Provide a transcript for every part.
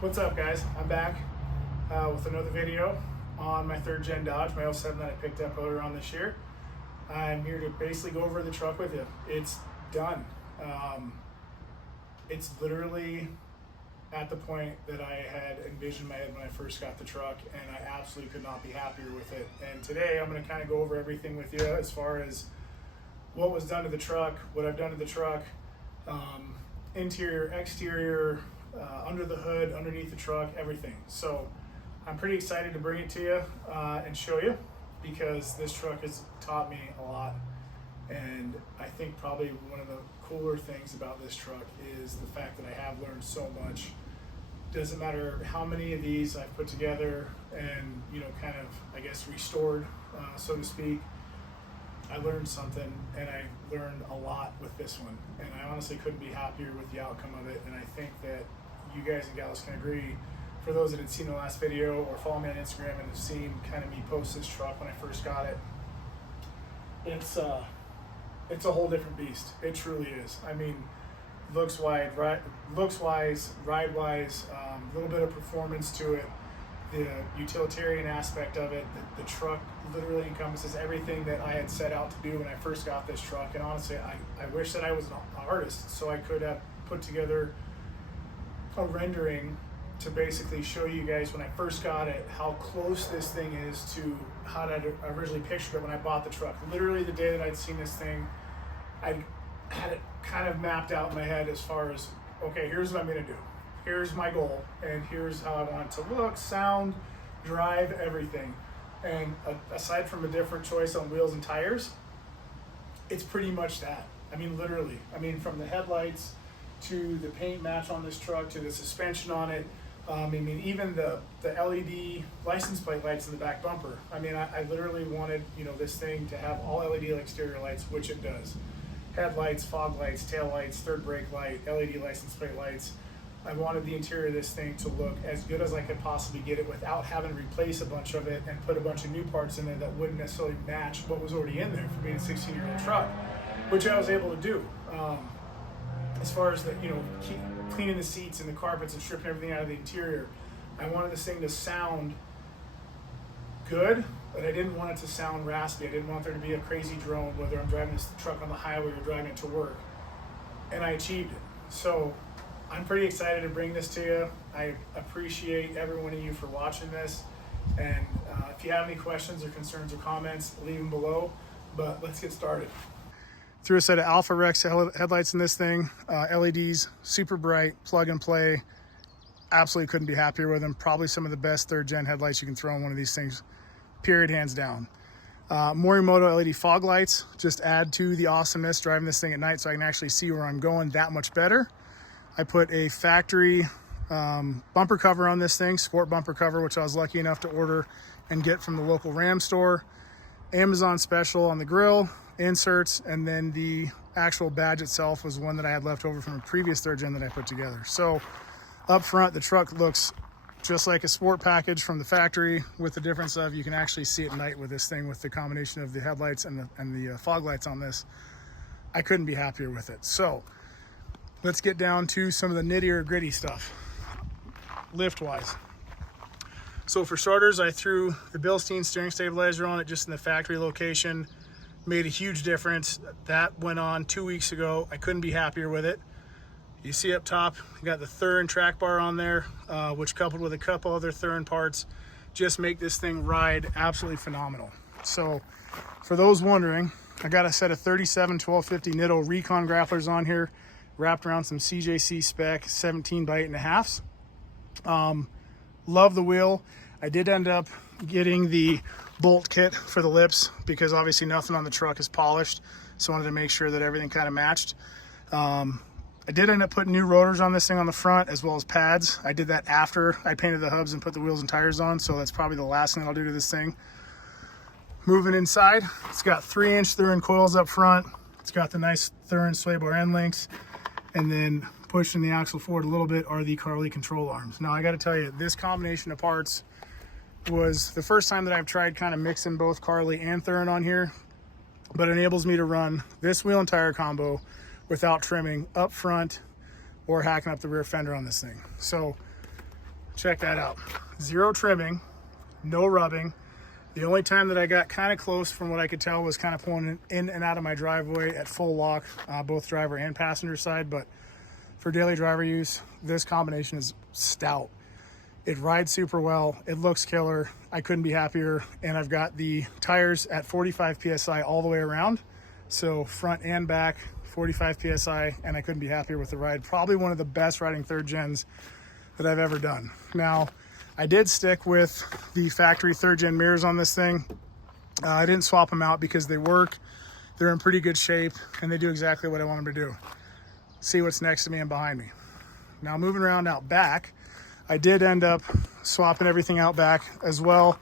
What's up, guys? I'm back with another video on my third gen Dodge, my 07 that I picked up earlier on this year. I'm here to basically go over the truck with you. It's done. It's literally at the point that I had envisioned in my head when I first got the truck, and I absolutely could not be happier with it. And today I'm going to kind of go over everything with you as far as what was done to the truck, what I've done to the truck, interior, exterior, under the hood, underneath the truck, everything. So I'm pretty excited to bring it to you and show you, because this truck has taught me a lot. And I think probably one of the cooler things about this truck is the fact that I have learned so much. Doesn't matter how many of these I've put together and, you know, kind of, I guess, restored, so to speak. I learned something, and I learned a lot with this one. And I honestly couldn't be happier with the outcome of it. And I think that you guys and gals can agree. For those that had seen the last video or follow me on Instagram and have seen kind of me post this truck when I first got it, it's a whole different beast. It truly is. I mean, looks-wise, ride-wise, a little bit of performance to it, the utilitarian aspect of it. The truck literally encompasses everything that I had set out to do when I first got this truck. And honestly, I wish that I was an artist, so I could have put together a rendering to basically show you guys when I first got it how close this thing is to how I originally pictured it when I bought the truck. Literally the day that I'd seen this thing, I had it kind of mapped out in my head as far as, okay, here's what I'm gonna do. Here's my goal, and here's how I want it to look, sound, drive, everything. And aside from a different choice on wheels and tires, it's pretty much that. I mean, literally. I mean, from the headlights to the paint match on this truck to the suspension on it. I mean, even the LED license plate lights in the back bumper. I mean, I literally wanted, you know, this thing to have all LED exterior lights, which it does. Headlights, fog lights, tail lights, third brake light, LED license plate lights. I wanted the interior of this thing to look as good as I could possibly get it without having to replace a bunch of it and put a bunch of new parts in there that wouldn't necessarily match what was already in there for being a 16-year-old truck, which I was able to do. As far as the, you know, cleaning the seats and the carpets and stripping everything out of the interior, I wanted this thing to sound good, but I didn't want it to sound raspy. I didn't want there to be a crazy drone, whether I'm driving this truck on the highway or driving it to work. And I achieved it. So I'm pretty excited to bring this to you. I appreciate every one of you for watching this. And if you have any questions or concerns or comments, leave them below. But let's get started. Threw a set of Alpha Rex headlights in this thing, LEDs, super bright, plug and play. Absolutely couldn't be happier with them. Probably some of the best third gen headlights you can throw in one of these things, period, hands down. Morimoto LED fog lights just add to the awesomeness driving this thing at night, so I can actually see where I'm going that much better. I put a factory bumper cover on this thing, sport bumper cover, which I was lucky enough to order and get from the local Ram store. Amazon special on the grill, inserts, and then the actual badge itself was one that I had left over from a previous third gen that I put together. So up front, the truck looks just like a sport package from the factory, with the difference of you can actually see at night with this thing, with the combination of the headlights and the fog lights on this. I couldn't be happier with it. So let's get down to some of the nittier gritty stuff, lift wise. So for starters, I threw the Bilstein steering stabilizer on it just in the factory location. Made a huge difference. That went on 2 weeks ago. I couldn't be happier with it. You see up top, you got the Thuren track bar on there, which coupled with a couple other Thuren parts, just make this thing ride absolutely phenomenal. So for those wondering, I got a set of 37 1250 Nitto Recon Grapplers on here, wrapped around some CJC spec 17 by 8.5s. Love the wheel. I did end up getting the bolt kit for the lips because obviously nothing on the truck is polished, so I wanted to make sure that everything kind of matched. I did end up putting new rotors on this thing on the front, as well as pads. I did that after I painted the hubs and put the wheels and tires on, so that's probably the last thing I'll do to this thing. Moving inside, it's got 3-inch Thuren coils up front. It's got the nice Thuren sway bar end links, and then pushing the axle forward a little bit are the Carli control arms. Now I got to tell you, this combination of parts was the first time that I've tried kind of mixing both Carli and Thuren on here, but it enables me to run this wheel and tire combo without trimming up front or hacking up the rear fender on this thing. So check that out. Zero trimming, no rubbing. The only time that I got kind of close from what I could tell was kind of pulling in and out of my driveway at full lock, both driver and passenger side. But for daily driver use, this combination is stout. It rides super well. It looks killer. I couldn't be happier. And I've got the tires at 45 PSI all the way around. So front and back, 45 PSI, and I couldn't be happier with the ride. Probably one of the best riding third gens that I've ever done. Now, I did stick with the factory third gen mirrors on this thing. I didn't swap them out because they work. They're in pretty good shape and they do exactly what I want them to do. See what's next to me and behind me. Now moving around out back, I did end up swapping everything out back as well.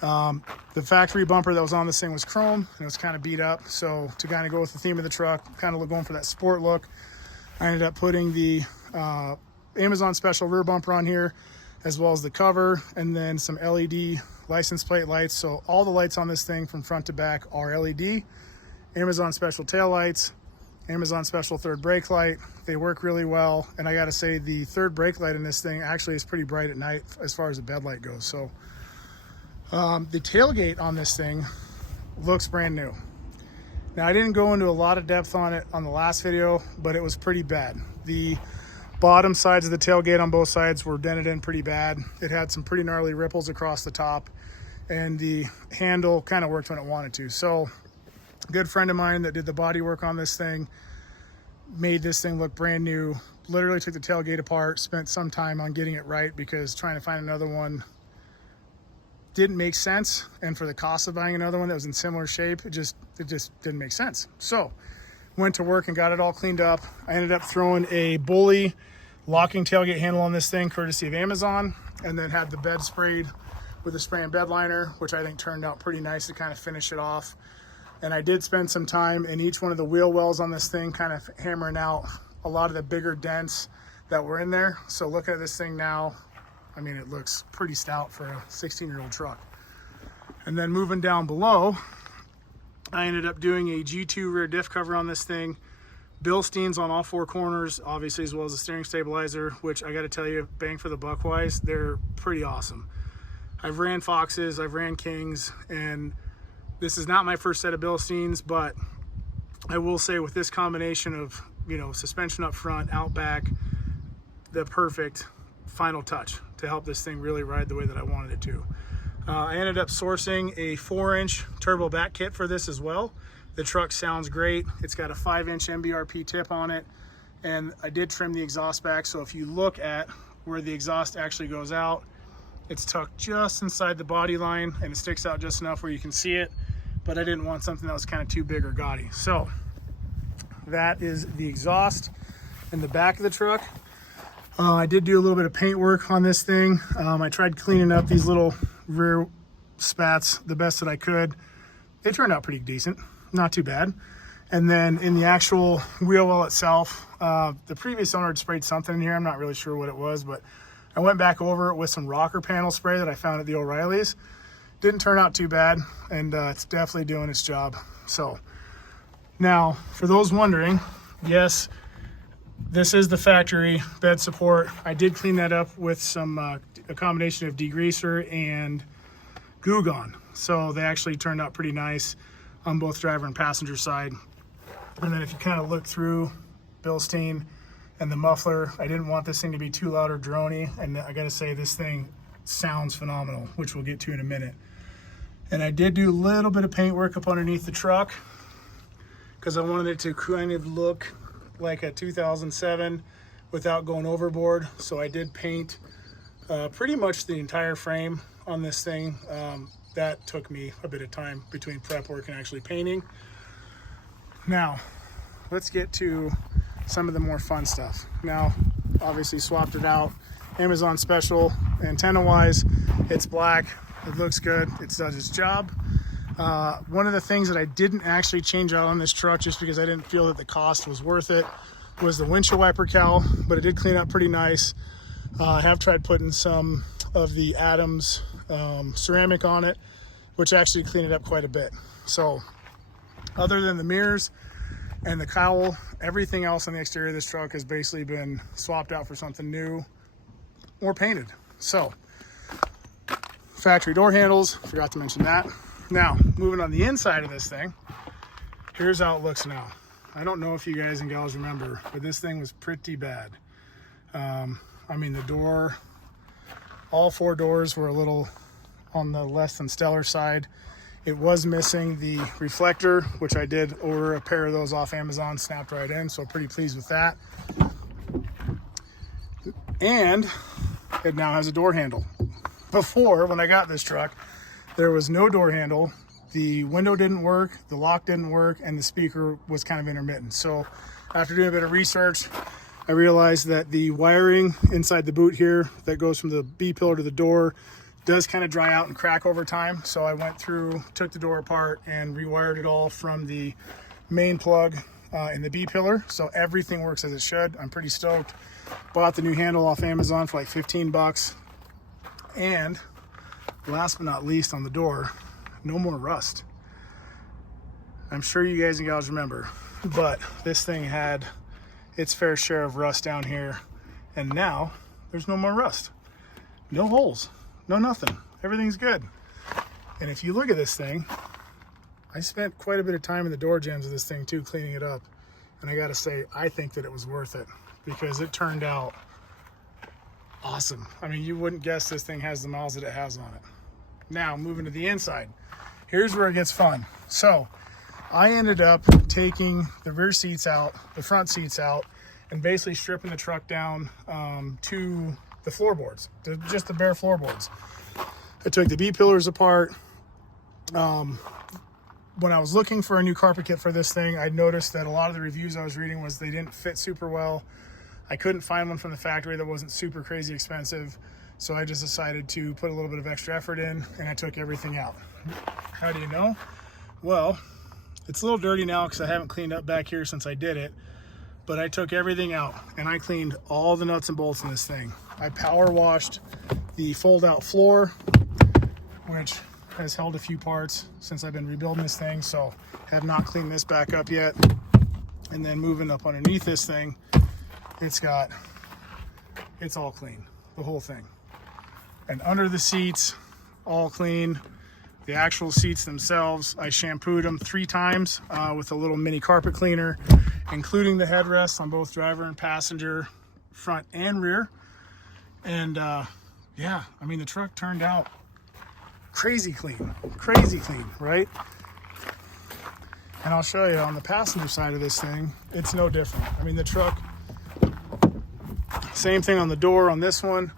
The factory bumper that was on this thing was chrome and it was kind of beat up. So to kind of go with the theme of the truck, kind of going for that sport look, I ended up putting the Amazon special rear bumper on here, as well as the cover, and then some LED license plate lights. So all the lights on this thing from front to back are LED. Amazon special tail lights, Amazon special third brake light. They work really well. And I gotta say, the third brake light in this thing actually is pretty bright at night as far as the bed light goes. So the tailgate on this thing looks brand new. Now I didn't go into a lot of depth on it on the last video, but it was pretty bad. The bottom sides of the tailgate on both sides were dented in pretty bad. It had some pretty gnarly ripples across the top, and the handle kind of worked when it wanted to. So a good friend of mine that did the body work on this thing made this thing look brand new. Literally took the tailgate apart, spent some time on getting it right because trying to find another one didn't make sense. And for the cost of buying another one that was in similar shape, it just didn't make sense. So went to work and got it all cleaned up. I ended up throwing a Bully locking tailgate handle on this thing, courtesy of Amazon, and then had the bed sprayed with a spray and bed liner, which I think turned out pretty nice to kind of finish it off. And I did spend some time in each one of the wheel wells on this thing, kind of hammering out a lot of the bigger dents that were in there. So looking at this thing now, I mean, it looks pretty stout for a 16-year-old truck. And then moving down below, I ended up doing a G2 rear diff cover on this thing. Bilsteins on all four corners, obviously, as well as a steering stabilizer, which I got to tell you, bang for the buck wise, they're pretty awesome. I've ran Foxes, I've ran Kings, and this is not my first set of Bilsteins, but I will say with this combination of, you know, suspension up front, out back, the perfect final touch to help this thing really ride the way that I wanted it to. I ended up sourcing a 4-inch turbo back kit for this as well. The truck sounds great. It's got a 5-inch MBRP tip on it, and I did trim the exhaust back. So if you look at where the exhaust actually goes out, it's tucked just inside the body line and it sticks out just enough where you can see it, but I didn't want something that was kind of too big or gaudy. So that is the exhaust in the back of the truck. I did do a little bit of paint work on this thing. I tried cleaning up these little rear spats the best that I could. They turned out pretty decent, not too bad. And then in the actual wheel well itself, the previous owner had sprayed something in here. I'm not really sure what it was, but I went back over it with some rocker panel spray that I found at the O'Reilly's. Didn't turn out too bad, and it's definitely doing its job. So now, for those wondering, yes, this is the factory bed support. I did clean that up with some a combination of degreaser and Goo Gone. So they actually turned out pretty nice on both driver and passenger side. And then if you kind of look through Bilstein and the muffler, I didn't want this thing to be too loud or drony. And I gotta say, this thing sounds phenomenal, which we'll get to in a minute. And I did do a little bit of paint work up underneath the truck because I wanted it to kind of look like a 2007 without going overboard. So I did paint pretty much the entire frame on this thing. That took me a bit of time between prep work and actually painting. Now, let's get to some of the more fun stuff. Now, obviously swapped it out. Amazon special antenna wise, it's black. It looks good. It does its job. One of the things that I didn't actually change out on this truck just because I didn't feel that the cost was worth it was the windshield wiper cowl, but it did clean up pretty nice. I have tried putting some of the Adams ceramic on it, which actually cleaned it up quite a bit. So other than the mirrors and the cowl, everything else on the exterior of this truck has basically been swapped out for something new or painted. So, factory door handles, forgot to mention that. Now, moving on the inside of this thing, here's how it looks now. I don't know if you guys and gals remember, but this thing was pretty bad. I mean, the door, all 4 doors were a little on the less than stellar side. It was missing the reflector, which I did order a pair of those off Amazon, snapped right in, so pretty pleased with that. And it now has a door handle. Before, when I got this truck, there was no door handle. The window didn't work, the lock didn't work, and the speaker was kind of intermittent. So after doing a bit of research, I realized that the wiring inside the boot here that goes from the B pillar to the door does kind of dry out and crack over time. So I went through, took the door apart and rewired it all from the main plug in the B pillar. So everything works as it should. I'm pretty stoked. Bought the new handle off Amazon for like 15 bucks. And last but not least on the door, no more rust. I'm sure you guys and gals remember, but this thing had its fair share of rust down here. And now there's no more rust. No holes. No nothing. Everything's good. And if you look at this thing, I spent quite a bit of time in the door jambs of this thing too, cleaning it up. And I gotta say, I think that it was worth it because it turned out awesome. I mean, you wouldn't guess this thing has the miles that it has on it. Now, moving to the inside. Here's where it gets fun. So, I ended up taking the rear seats out, the front seats out, and basically stripping the truck down to the floorboards, just the bare floorboards. I took the B pillars apart. When I was looking for a new carpet kit for this thing, I noticed that a lot of the reviews I was reading was they didn't fit super well. I couldn't find one from the factory that wasn't super crazy expensive. So I just decided to put a little bit of extra effort in and I took everything out. How do you know? Well, it's a little dirty now because I haven't cleaned up back here since I did it, but I took everything out and I cleaned all the nuts and bolts in this thing. I power washed the fold out floor, which has held a few parts since I've been rebuilding this thing, so have not cleaned this back up yet. And then moving up underneath this thing, it's all clean, the whole thing. And under the seats, all clean. The actual seats themselves, I shampooed them 3 times with a little mini carpet cleaner, including the headrests on both driver and passenger, front and rear. And yeah, I mean, the truck turned out crazy clean, right? And I'll show you on the passenger side of this thing, it's no different. I mean, the truck, same thing on the door on this one,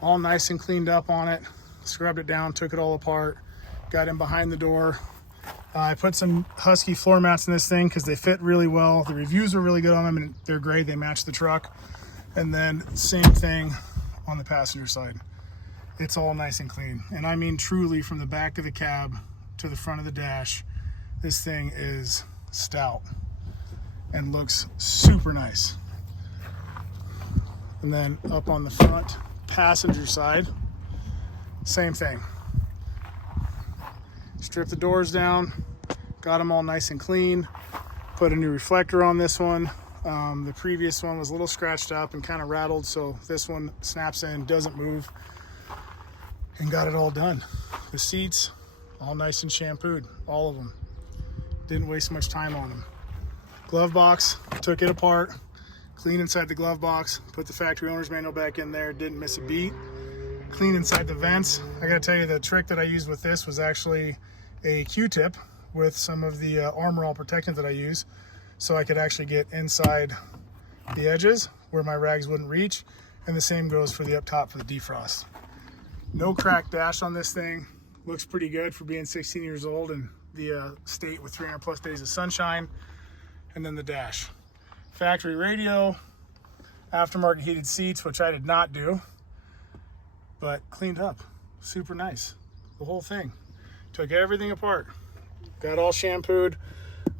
all nice and cleaned up on it, scrubbed it down, took it all apart, got in behind the door. I put some Husky floor mats in this thing because they fit really well. The reviews are really good on them and they're great. They match the truck. And then same thing on the passenger side. It's all nice and clean. And I mean truly from the back of the cab to the front of the dash, this thing is stout and looks super nice. And then up on the front passenger side, same thing. Stripped the doors down, got them all nice and clean, put a new reflector on this one. The previous one was a little scratched up and kind of rattled, so this one snaps in, doesn't move, and got it all done. The seats, all nice and shampooed, all of them. Didn't waste much time on them. Glove box, took it apart, cleaned inside the glove box, put the factory owner's manual back in there, didn't miss a beat. Clean inside the vents. I gotta tell you, the trick that I used with this was actually a Q-tip with some of the Armor All protectant that I use, so I could actually get inside the edges where my rags wouldn't reach, and the same goes for the up top for the defrost. No cracked dash on this thing. Looks pretty good for being 16 years old and the state with 300 plus days of sunshine. And then the dash. Factory radio, aftermarket heated seats, which I did not do, but cleaned up, super nice, the whole thing. Took everything apart, got all shampooed.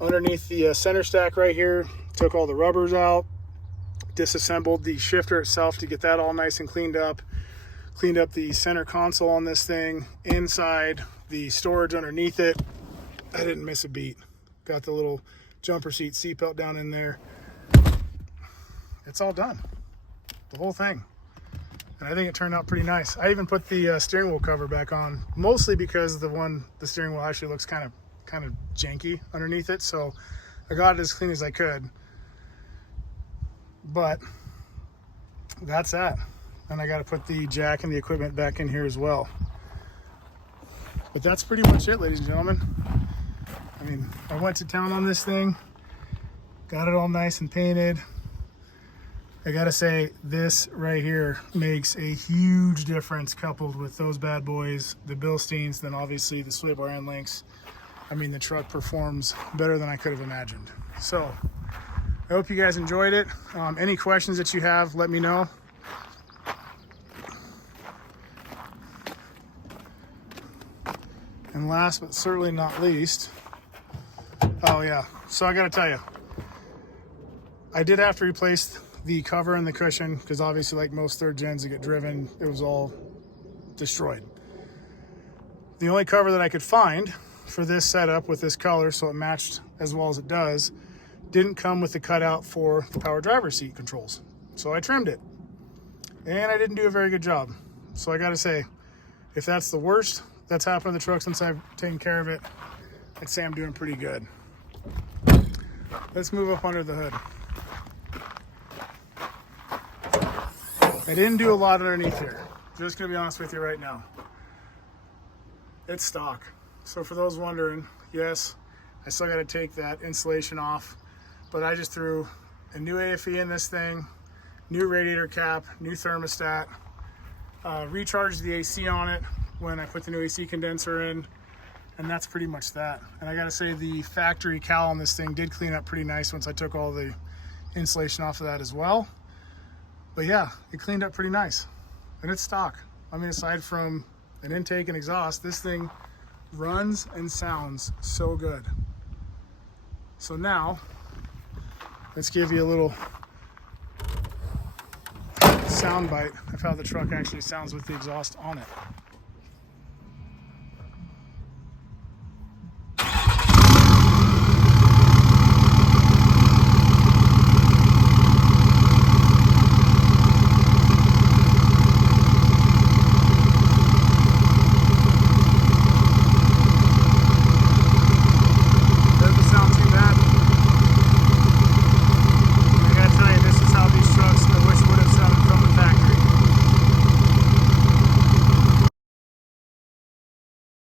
Underneath the center stack right here, took all the rubbers out, disassembled the shifter itself to get that all nice and cleaned up the center console on this thing, inside, the storage underneath it. I didn't miss a beat. Got the little jumper seat seatbelt down in there. It's all done, the whole thing. And I think it turned out pretty nice. I even put the steering wheel cover back on, mostly because the steering wheel actually looks kind of janky underneath it. So I got it as clean as I could. But that's that. And I got to put the jack and the equipment back in here as well. But that's pretty much it, ladies and gentlemen. I mean, I went to town on this thing, got it all nice and painted. I gotta say, this right here makes a huge difference coupled with those bad boys, the Bilsteins, then obviously the sway bar end links. I mean, the truck performs better than I could have imagined. So, I hope you guys enjoyed it. Any questions that you have, let me know. And last but certainly not least, oh yeah, so I gotta tell you, I did have to replace the cover and the cushion because obviously, like most third gens that get driven, it was all destroyed. The only cover that I could find for this setup with this color, so it matched as well as it does, didn't come with the cutout for the power driver's seat controls. So I trimmed it, and I didn't do a very good job. So I gotta say, if that's the worst that's happened to the truck since I've taken care of it, I'd say I'm doing pretty good. Let's move up under the hood. I didn't do a lot underneath here. Just gonna be honest with you right now. It's stock. So for those wondering, yes, I still gotta take that insulation off, but I just threw a new AFE in this thing, new radiator cap, new thermostat, recharged the AC on it when I put the new AC condenser in, and that's pretty much that. And I gotta say, the factory cowl on this thing did clean up pretty nice once I took all the insulation off of that as well. But yeah, it cleaned up pretty nice. And it's stock. I mean, aside from an intake and exhaust, this thing runs and sounds so good. So now, let's give you a little sound bite of how the truck actually sounds with the exhaust on it.